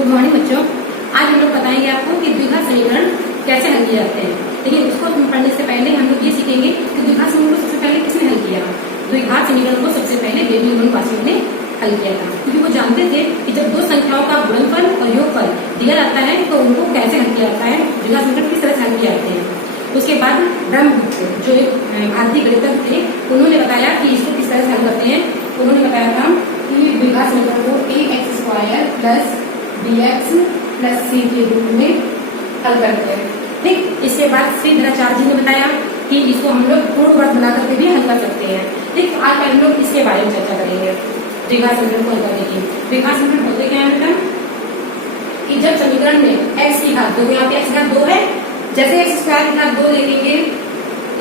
Good morning बच्चों। आज हम लोग बताएंगे आपको कि द्विघात समीकरण कैसे हल किए जाते हैं। लेकिन उसको पढ़ने से पहले हम लोग ये सीखेंगे कि द्विघात समीकरण को सबसे पहले किसने हल किया। द्विघात समीकरण को सबसे पहले बेबी वाशिंग ने हल किया था, क्योंकि वो जानते थे कि जब दो संख्याओं का गुणनफल और योगफल दिया जाता है तो उनको कैसे हल किया जाता है, द्विघात समीकरण किस तरह से हल किए जाते हैं। उसके बाद ब्रह्मगुप्त जो एक भारतीय गणितज्ञ थे, उन्होंने बताया कि इसको किस तरह से हल करते हैं। उन्होंने बताया था कि द्विघात समीकरण को ax² plus bx plus c के रूप में हल करते हैं। ठीक, इसके बाद श्रीधराचार्य जी ने बताया कि इसको हम लोग पूर्ण वर्ग बना करके भी हल कर सकते हैं। ठीक, आज हम लोग इसके बारे में चर्चा करेंगे द्विघात समीकरण को हल करने की। द्विघात समीकरण होते क्या है बेटा, कि जब समीकरण में x की घात 2, यहाँ पे x की घात 2 है, जैसे x² की घात 2 लिखेंगे,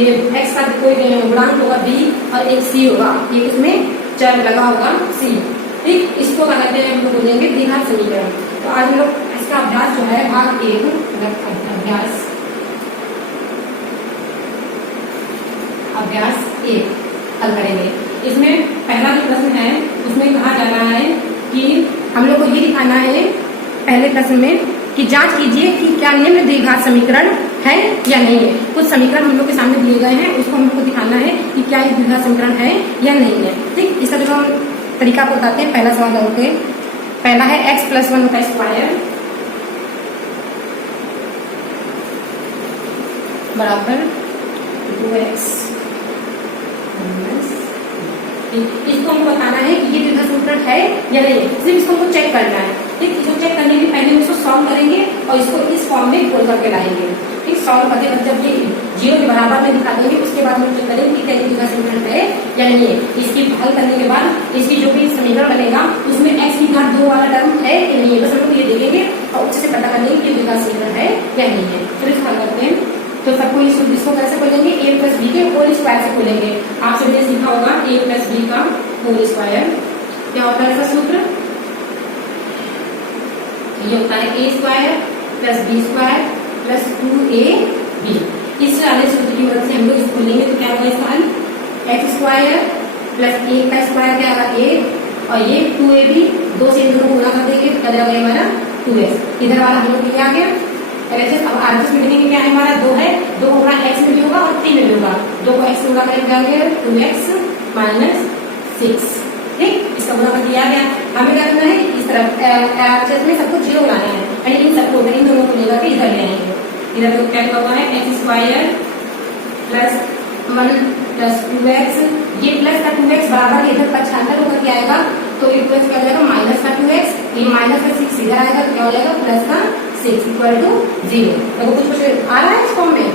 ये x का कोई गुणांक होगा b और एक c होगा, ये इसमें चर लगा होगा c। ठीक, इसको क्या कहते हैं, हम लोग बोलेंगे द्विघात समीकरण। तो आज हम लोग इसका अभ्यास जो है भाग 1 अभ्यास 1 हल करेंगे। इसमें पहला जो प्रश्न है उसमें कहा जा रहा है कि हम लोग को ये दिखाना है पहले प्रश्न में कि जांच कीजिए कि क्या निम्न द्विघात समीकरण है या नहीं है। कुछ समीकरण हम लोग के सामने दिए गए हैं, उसको हम लोग को दिखाना है कि क्या ये द्विघात समीकरण है या नहीं है। ठीक, इसका जो हम तरीका को बताते हैं। पहला सवाल होते पहला है x + 1 का स्क्वायर बराबर 2x। इसको हमको बताना है कि ये द्विघात समीकरण है या नहीं है, सिर्फ इसको हमको चेक करना है। ठीक, इसको चेक करने के पहले इसको सॉल्व करेंगे और इसको इस फॉर्म में खोल करके लाएंगे। ठीक, सॉल्व करते वक्त जब ये 0 के बराबर में दिखा देंगे, उसके बाद हम चेक करेंगे कि क्या द्विघात समीकरण है या नहीं है। इसकी हल करने के बाद इसकी जो भी समीकरण बनेगा उसमें x की घात 2 वाला टर्म है कि नहीं है, बस हम लोग ये देखेंगे और उससे पता कर लेंगे कि द्विघात समीकरण है या नहीं है। फिर इसको हल करते हैं। तो सबको इसको कैसे खोलेंगे, a + b के होल स्क्वायर से खोलेंगे। आप सभी ने सीखा होगा a + b का होल स्क्वायर क्या होता है, इसका सूत्र ये होता है a² + b² + 2ab। इस वाले सूत्र की मदद से हम लोग इसको खोलेंगे तो क्या होगा इसका हल, x² + 1 का स्क्वायर क्या होगा a और ये 2ab, 2 से इन दोनों को गुणा कर देंगे तो क्या जाएगा हमारा 2x। इधर वाला हम लोग क्या आ गया ऐसे। अब आर्थिक में देखेंगे क्या है, हमारा 2 है, 2 होगा x में भी होगा और 3 में भी होगा। 2 को x से गुणा करेंगे क्या हो गया 2x - 6। ठीक, इसका गुणा कर दिया गया। हमें क्या करना है, इस तरफ में सबको 0 लाना है, यानी इन सबको इन दोनों को लेकर के इधर ले आएंगे। इधर तो क्या हुआ है x² + 1 + 2x, ये प्लस का 2x बराबर इधर का छांतर होकर के आएगा तो ये प्लस क्या हो जाएगा माइनस का 2x, ये माइनस का 6 इधर आएगा तो क्या हो जाएगा प्लस का 6 = 0। देखो कुछ आ रहा है इस फॉर्म में।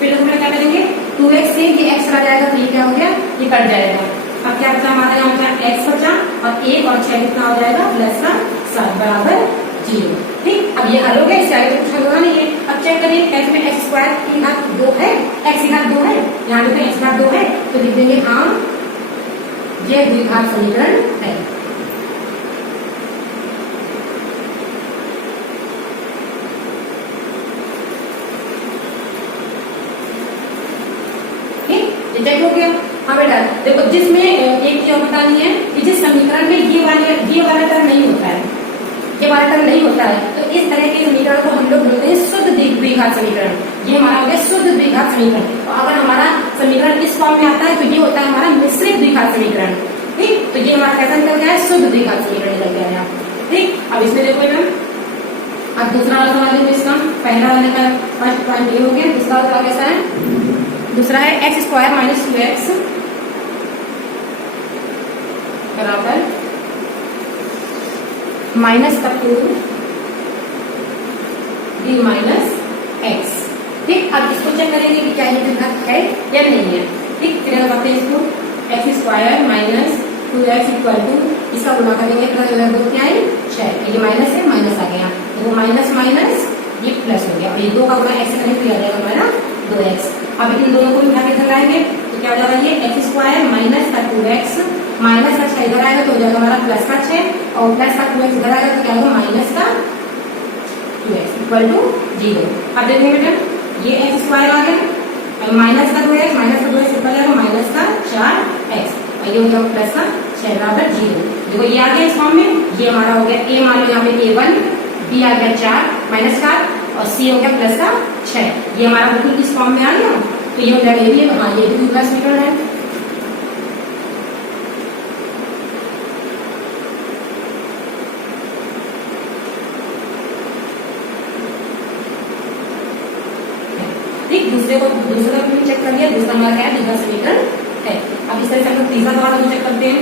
फिर हम क्या करेंगे 2x से ये x आ जाएगा तो ये क्या हो गया, ये कट जाएगा। अब क्या बचा हमारा, यहाँ बचा x बचा और 1 और 6 कितना हो जाएगा प्लस का 7 = 0। ठीक, अब ये हल हो गया, इससे आगे कुछ हल होना नहीं है। अब चेक करिए कैसे में x² की घात 2 है, x की घात 2 है, यहाँ पे x की घात 2 है तो लिख देंगे हाँ ये द्विघात समीकरण है। चेक हो गया। हाँ बेटा देखो, जिसमें एक चीज बतानी है कि जिस समीकरण में ये वाला टर्म नहीं होता है, ये वाला टर्म नहीं होता है, तो इस तरह के समीकरण को हम लोग बोलते हैं शुद्ध द्विघात समीकरण। ये हमारा हो गया शुद्ध द्विघात समीकरण। तो अगर हमारा समीकरण इस फॉर्म में आता है तो ये होता है हमारा मिश्रित द्विघात समीकरण। ठीक, तो ये हमारा कैसा निकल गया है, शुद्ध द्विघात समीकरण निकल गया है। ठीक, अब इसमें देखो मैम, अब दूसरा वाला सवाल है इसका। पहला वाले का फर्स्ट पॉइंट ये हो गया, दूसरा वाला कैसा है, दूसरा है x² - 2x बराबर -2 b - x। ठीक, अब इसको चेक करेंगे कि क्या ये द्विघात है या नहीं है। ठीक, फिर बताते हैं इसको x² - 2x = इसका गुणा करेंगे तो क्या है 6, ये माइनस है, माइनस आ गया तो माइनस माइनस ये प्लस हो गया और ये 2 का गुणा x से करेंगे तो आ जाएगा हमारा 2x। अब इन दोनों को उठा के इधर लाएंगे तो क्या हो जाएगा, ये x² - 2x माइनस का 6 इधर आएगा तो हो जाएगा हमारा प्लस का 6 और प्लस का 2x इधर आएगा तो क्या होगा माइनस का 2x = 0। अब देखेंगे बेटा ये x² आ गया माइनस का 2x इधर आएगा माइनस का 4x और ये हो जाएगा प्लस का 6 = 0। देखो ये आ गया इस फॉर्म में, ये हमारा हो गया a, मान लो यहाँ पे a1 बी आ गया 4 माइनस का और सी हो गया प्लस का 6। ये हमारा बिल्कुल इस फॉर्म में आ गया। तो ये हो जाएगा ये भी, हाँ ये भी द्विघात समीकरण है। ठीक, दूसरे का भी चेक कर लिया। दूसरा हमारा क्या है, द्विघात समीकरण है। अब इस तरह से हम लोग तीसरा सवाल को चेक करते हैं।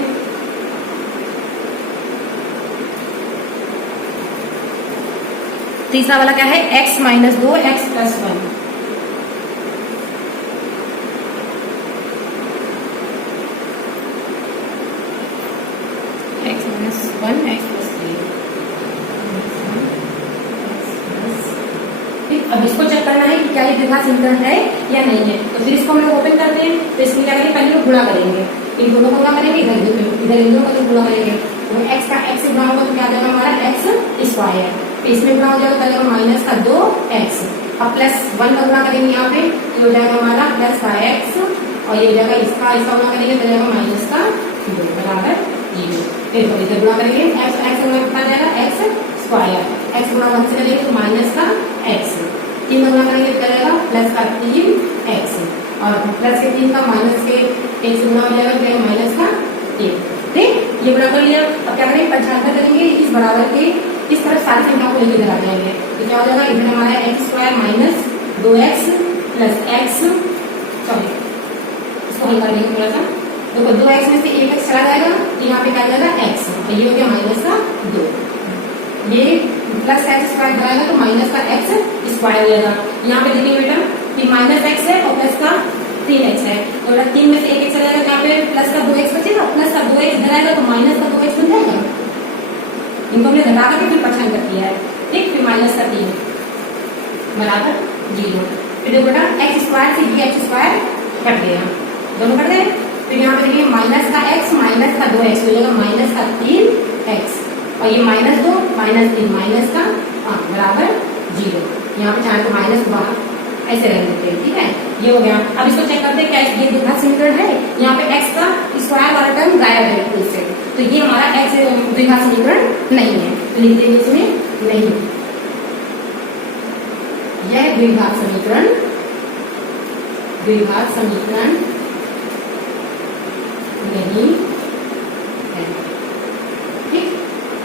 तीसरा वाला क्या है, x minus 2 x plus 1। x minus 1 x plus 3। अब इसको चेक करना है कि क्या ये द्विघात समीकरण है या नहीं है। तो फिर इसको हम लोग ओपन करते हैं। तो इसमें क्या करेंगे, पहले गुणा करेंगे, इन दोनों को गुणा करेंगे, इधर इन दोनों को गुणा करेंगे। तो x का x से गुणा होगा तो क्या आ जाएगा हमारा x स्क्वायर। इसमें गुणा हो जाएगा तो माइनस का 2x। अब प्लस 1 का गुणा करेंगे यहाँ पे तो हो जाएगा हमारा प्लस का x और ये हो जाएगा इसका गुणा करेंगे तो जाएगा माइनस का 2 बराबर 0। फिर इधर गुणा करेंगे x गुणा कितना जाएगा x स्क्वायर। x गुणा 1 से करेंगे तो माइनस का x। 3 का गुणा करेंगे तो जाएगा प्लस का 3x और प्लस के 3 का माइनस के 1 से गुणा हो जाएगा तो माइनस का 1। ठीक, ये गुणा कर लिया। अब क्या करेंगे, पंचांतर करेंगे इस बराबर के इस तरफ सारी संख्या को लेकर आ जाएंगे। तो क्या हो जाएगा, इधर हमारा x square minus 2x plus x, sorry इसको हल करेंगे थोड़ा सा। देखो 2x में से 1x चला जाएगा तो यहाँ पे क्या जाएगा x और ये हो गया माइनस का 2। ये प्लस x स्क्वायर कराएगा तो माइनस का x स्क्वायर हो जाएगा। यहाँ पे देखिए बेटा कि माइनस x है और प्लस का 3x है। तो 3 में से 1x चला जाएगा, यहाँ पे प्लस का 2x बचेगा, प्लस का 2x इधर आएगा तो माइनस का 2x बन जाएगा। इनको हमने घटा करके फिर पछाड़ किया है। ठीक, फिर माइनस का 3 बराबर 0। फिर देखो बेटा x स्क्वायर से ये x स्क्वायर कट गया, दोनों कट गए। फिर यहाँ पे देखिए माइनस का x माइनस का 2x हो जाएगा माइनस का 3x और ये माइनस 2 माइनस 3 माइनस का 5 बराबर 0। यहाँ पे चाहे तो माइनस बाहर ऐसे रख देते हैं। ठीक है, ये हो गया। अब इसको चेक करते हैं क्या ये द्विघात समीकरण है। यहाँ पे x का स्क्वायर वाला टर्म गायब है बिल्कुल से, तो ये हमारा x द्विघात समीकरण नहीं है। तो लिख देंगे इसमें नहीं, यह द्विघात समीकरण नहीं है। ठीक,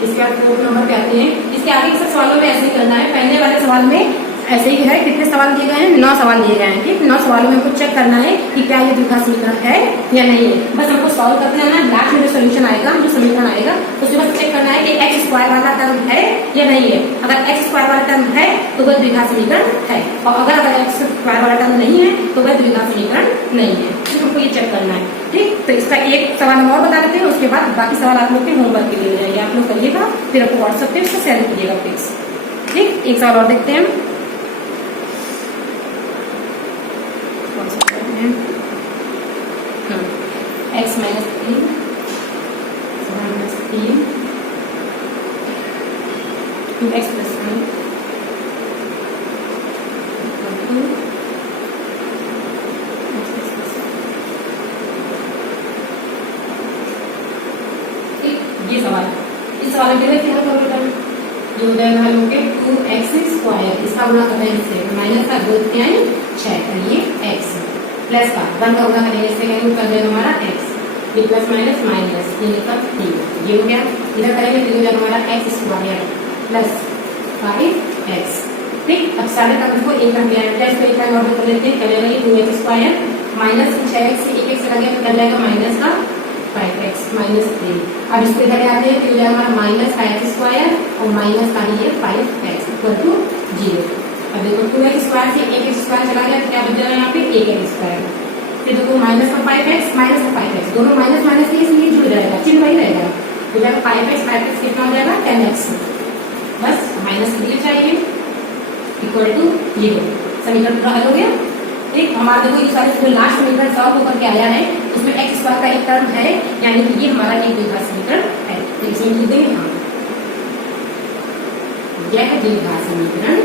इसके बाद 4 नंबर पे आते हैं। इसके आगे के सब सवालों में ऐसे ही करना है। पहले वाले सवाल में ऐसे ही है, कितने सवाल दिए गए हैं, 9 सवाल दिए गए हैं। ठीक, 9 सवालों में हमको चेक करना है कि क्या ये द्विघात समीकरण है या नहीं है। बस हमको सॉल्व करते रहना है। लास्ट में जो सोल्यूशन आएगा, जो समीकरण आएगा, उसके बाद चेक करना है कि x स्क्वायर वाला टर्म है या नहीं है। अगर x स्क्वायर वाला टर्म है तो वह द्विघात समीकरण है, और अगर x स्क्वायर वाला टर्म नहीं है तो वह द्विघात समीकरण नहीं है। तो हमको ये चेक करना है। ठीक, तो इसका एक सवाल हम और बता देते हैं, उसके बाद बाकी सवाल आप लोग के होमवर्क के लिए जाएंगे। आप लोग करिएगा, फिर आपको व्हाट्सएप पे इसको शेयर कीजिएगा फिक्स। ठीक, एक सवाल और देखते हैं। x माइनस 3 2x प्लस 1 ये सवाल, इस सवाल के लिए क्या करोगे तुम, ये हो जाएगा हम लोग के 2x स्क्वायर, इसका गुणा करना है इससे, माइनस का 2 क्या है 6 करिए x प्लस का 1 का गुणा करेंगे इससे करेंगे कर देगा हमारा x, ये प्लस माइनस माइनस ये निकल 3, ये हो गया। इधर करेंगे तो हो जाएगा हमारा x स्क्वायर प्लस 5x। ठीक, अब सारे टर्म को एक कर दिया है, प्लस को एक टाइम ऑर्डर कर लेते हैं, करेगा ये 2x स्क्वायर माइनस 6x से 1x चला गया तो कर जाएगा माइनस का 5x माइनस 3। अब इसको इधर आते हैं तो हो जाएगा हमारा माइनस का x स्क्वायर और माइनस का ये 5x इक्वल टू 0। अब देखो 2x स्क्वायर से 1x स्क्वायर चला गया तो क्या बच जाएगा यहाँ पे 1x स्क्वायर। फिर देखो माइनस का 5x दोनों माइनस माइनस के इसलिए जुड़ जाएगा, चिन्ह वही रहेगा, हो जाएगा 5x कितना हो जाएगा 10x, बस माइनस के लिए चाहिए इक्वल टू 0। समीकरण पूरा हल हो गया। ठीक, हमारा देखो ये सारे जो लास्ट समीकरण सॉल्व होकर के आया है उसमें x स्क्वायर का एक टर्म है, यानी कि ये हमारा एक द्विघात समीकरण है। तो इसमें लिख देंगे हाँ, यह द्विघात समीकरण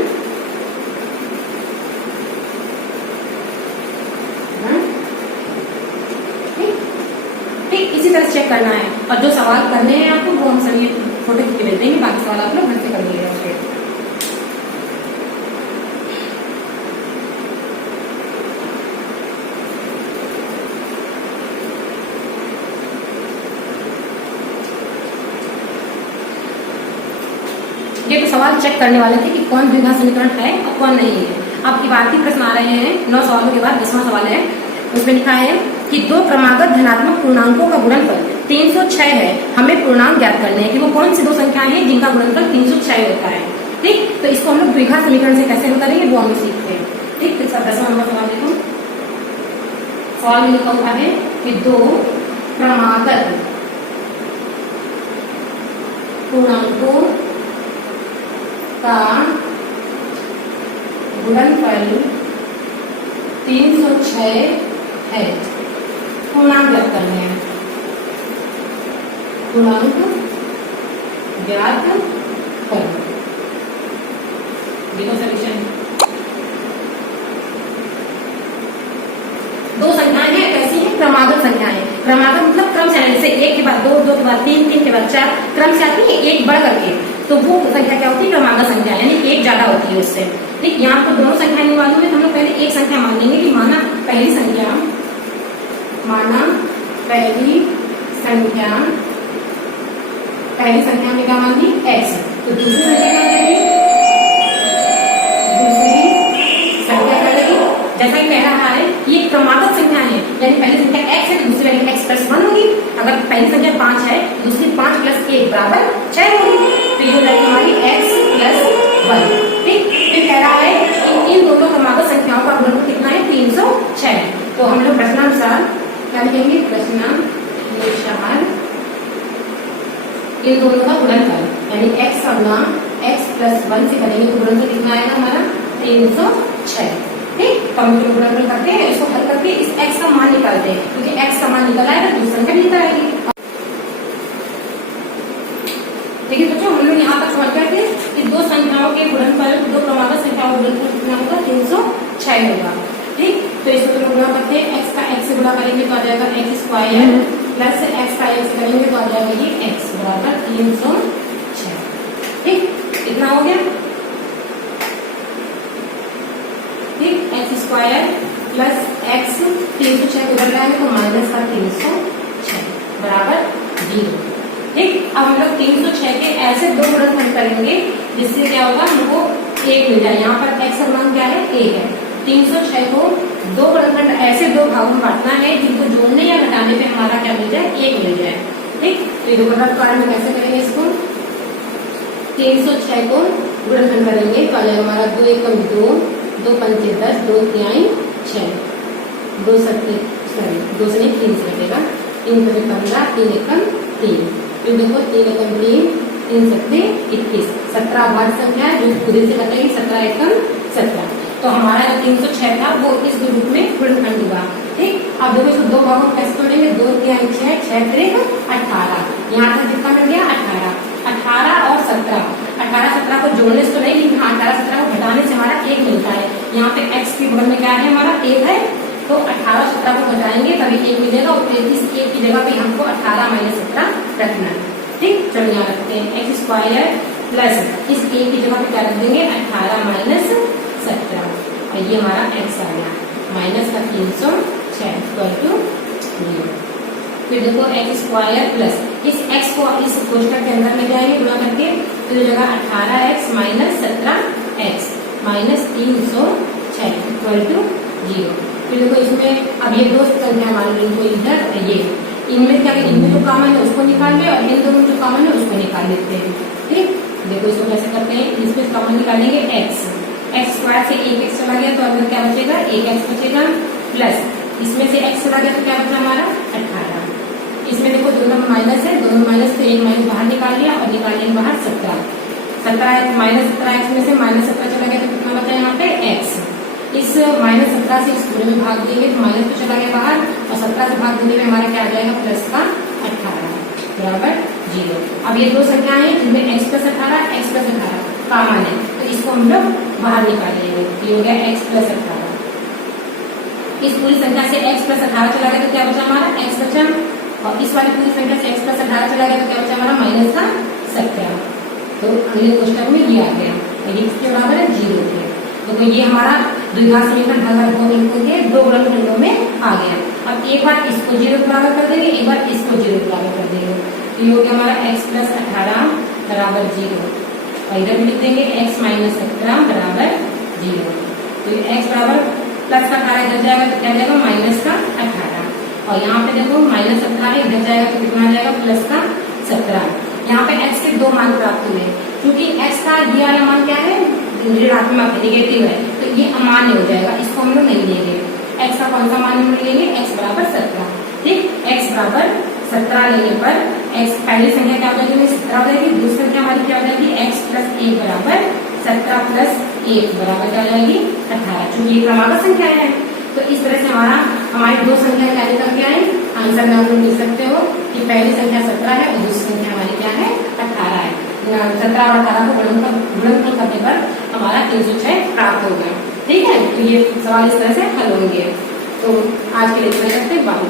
ठीक इसी तरह चेक करना है। और जो सवाल करने हैं आपको वो हम सभी फोटो खींच के भेज देंगे, बाकी सवाल आप लोग घर से कर लीजिएगा। ये तो सवाल चेक करने वाले थे कि कौन द्विघात समीकरण है और कौन नहीं है। अब की बात ही प्रश्न आ रहे हैं 9 सवालों के बाद 10वां सवाल है। उसमें लिखा है कि दो क्रमागत धनात्मक पूर्णांकों का गुणनफल 306 है, हमें पूर्णांक ज्ञात करने हैं कि वो कौन सी दो संख्याएं हैं जिनका गुणनफल 306 होता है। ठीक, तो इसको हम लोग द्विघात समीकरण से कैसे हल करेंगे वो हम लोग सीखते हैं। ठीक, तो 10वां नंबर सवाल देखो। सवाल में लिखा हुआ है कि दो क्रमागत पूर्णांकों का गुणनफल 306 है, पूर्णांक ज्ञात करने हैं। पूर्णांक ज्ञात करो। देखो सॉल्यूशन, दो संख्याएं हैं, कैसी हैं? क्रमागत संख्याएं। क्रमागत मतलब क्रम से, जैसे 1 के बाद 2, 2 के बाद 3, 3 के बाद 4 क्रम से आती है, एक बढ़ करके, तो वो संख्या क्या होती है? क्रमागत संख्या, यानी एक ज्यादा होती है उससे। ठीक, यहाँ आपको दोनों संख्याएं मालूम है, तो हम लोग पहले एक संख्या मान लेंगे कि माना पहली संख्या में क्या मान ली? x। तो दूसरी संख्या क्या करेगी? दूसरी संख्या क्या करेगी? जैसा कि कह रहा है ये क्रमागत संख्या है, यानी पहली संख्या x है तो दूसरी वाली x + 1 होगी। अगर पहली संख्या 5 है, दूसरी 5 + 1 = 6 होगी। तो ये हो जाएगी हमारी x + 1। ठीक, फिर कह रहा है कि इन दोनों क्रमागत संख्याओं का गुणनफल कितना है? 306। तो हम लोग प्रश्नानुसार क्या लिखेंगे? प्रश्नानुसार इन दोनों का गुणनफल, यानी x का गुणा x + 1 से करेंगे तो गुणनफल कितना आएगा हमारा? 306। ठीक, तो हम लोग गुणनफल करते हैं, इसको हल करके इस x का मान निकालते हैं, क्योंकि x का मान निकल आएगा तो दूसरी संख्या निकल आएगी। ठीक है बच्चों, हम लोग यहाँ तक समझ गए थे कि दो संख्याओं के गुणनफल, दो क्रमागत संख्याओं का गुणनफल कितना होगा? 306 होगा। ठीक, तो इसको तो गुणा करते हैं, x का x से गुणा करेंगे तो आ जाएगा x² प्लस x का x करेंगे तो आ जाएगा ये x = 306। ठीक, इतना हो गया। ठीक, x² प्लस x 306 उधर जाएंगे तो माइनस का 306 बराबर 0। ठीक, अब हम लोग 306 के ऐसे दो गुणनफल करेंगे जिससे क्या होगा? हमको 1 मिल जाए। यहाँ पर x का मान क्या है? 1 है। 306 को दो गुणनखंड ऐसे दो भागों में बांटना है जिनको जोड़ने या घटाने पे हमारा क्या मिल जाए? 1 मिल जाए। ठीक, तो ये दो गुणनफल में कैसे करेंगे इसको? 306 को गुणनखंड करेंगे तो आ जाएगा हमारा 2 × 1 2, 2 × 5 10, 2 × 3 6, 2 से 3 से कटेगा, 3 × 15, 3 × 3। फिर देखो 3 × 3, 3 × 21, 17 भाज्य संख्या जो खुद से कटेगी, 17 × 17। तो हमारा जो 306 था वो इस दो रूप में गुणनखंड हुआ। ठीक, अब देखो इसको दो भागों में कैसे तोड़ेंगे? 2 × 3 = 6, 6 × 3 = 18। यहाँ पर कितना मिल गया? 18। 18 और 17, 18 17 को जोड़ने से तो नहीं, लेकिन 18 17 को घटाने से हमारा 1 मिलता है। यहाँ पे x के बगल में क्या है? हमारा 1 है, तो 18 17 को घटाएंगे तभी 1 मिलेगा, और इस 1 की जगह पे हमको 18 - 17 रखना है। ठीक, चलो यहाँ रखते हैं x² प्लस इस 1 की जगह पे क्या रख देंगे? 18 - 17, और ये हमारा x आ गया, माइनस का 306 = 0। फिर देखो x² प्लस इस x को इस कोष्ठक के अंदर ले जाएंगे गुणा करके, तो ये जगह 18x - 17x - 306 = 0। फिर देखो इसमें अब ये दो संख्या मान लो, इनको इधर और ये, इनमें क्या, इनमें जो कॉमन है उसको निकाल ले और इन दोनों जो कॉमन है उसको निकाल लेते हैं। ठीक, देखो इसको कैसे करते हैं? इसमें कॉमन निकालेंगे x² से 1x चला गया तो अंदर क्या बचेगा? 1x बचेगा, प्लस इसमें से x चला गया तो क्या बचा हमारा? 18। इसमें देखो दोनों में माइनस है, दोनों में माइनस, तो एक माइनस बाहर निकाल लिया और निकालेंगे बाहर 17। 17 -17x में से -17 चला गया तो कितना बचा यहाँ पे? x। इस -17 से इस पूरे में भाग देंगे तो माइनस तो चला गया बाहर, और 17 से भाग देने में हमारा क्या आ जाएगा? प्लस का 18 बराबर 0। अब ये दो संख्या है जिनमें x + 18 x + 18 कॉमन है, तो इसको हम लोग बाहर निकालेंगे। ये हो गया x + 18। इस पूरी संख्या से x + 18 चला गया तो क्या बचा हमारा? x बचा, और इस वाली पूरी संख्या से x + 18 चला गया तो क्या बचा हमारा? माइनस का 17। तो अगले कोष्ठक में ये आ गया, ये किसके बराबर है? 0 के। तो ये हमारा द्विघात समीकरण दो गुणनखंडों में आ गया। अब एक बार इसको 0 बराबर कर देंगे, एक बार इसको 0 बराबर कर देंगे, तो ये हो गया हमारा x + 18 = 0। और इधर भी लिख देंगे x माइनस 17 बराबर 0। तो x बराबर प्लस का 18 इधर जाएगा तो क्या जाएगा माइनस का 18। और यहाँ पे देखो माइनस 17 है, इधर जाएगा तो कितना जाएगा प्लस का 17। यहाँ पे x के दो मान प्राप्त हुए, क्योंकि x का दिया वाला मान क्या है ऋणात्मक है, निगेटिव है, तो ये अमान्य हो जाएगा, इसको हम लोग नहीं लेंगे। x का कौन सा मान हम लेंगे, x बराबर 17। ठीक, x बराबर 17 लेने पर x पहली संख्या क्या हो जाएगी 17 हो जाएगी, दूसरी संख्या हमारी क्या हो जाएगी x प्लस 1 बराबर 17 प्लस 1 बराबर क्या हो जाएगी 18, क्योंकि ये क्रमागत संख्या है। तो इस तरह से हमारी दो संख्या क्या निकल के आए, आंसर में आप लोग लिख सकते हो कि पहली संख्या 17 है और दूसरी संख्या हमारी क्या है 18 है। 17 और 18 को गुणनफल करने पर हमारा 306 प्राप्त होगा। ठीक है, तो ये सवाल इस तरह से हल होंगे। तो आज के लिए इतना करते हैं, बाकी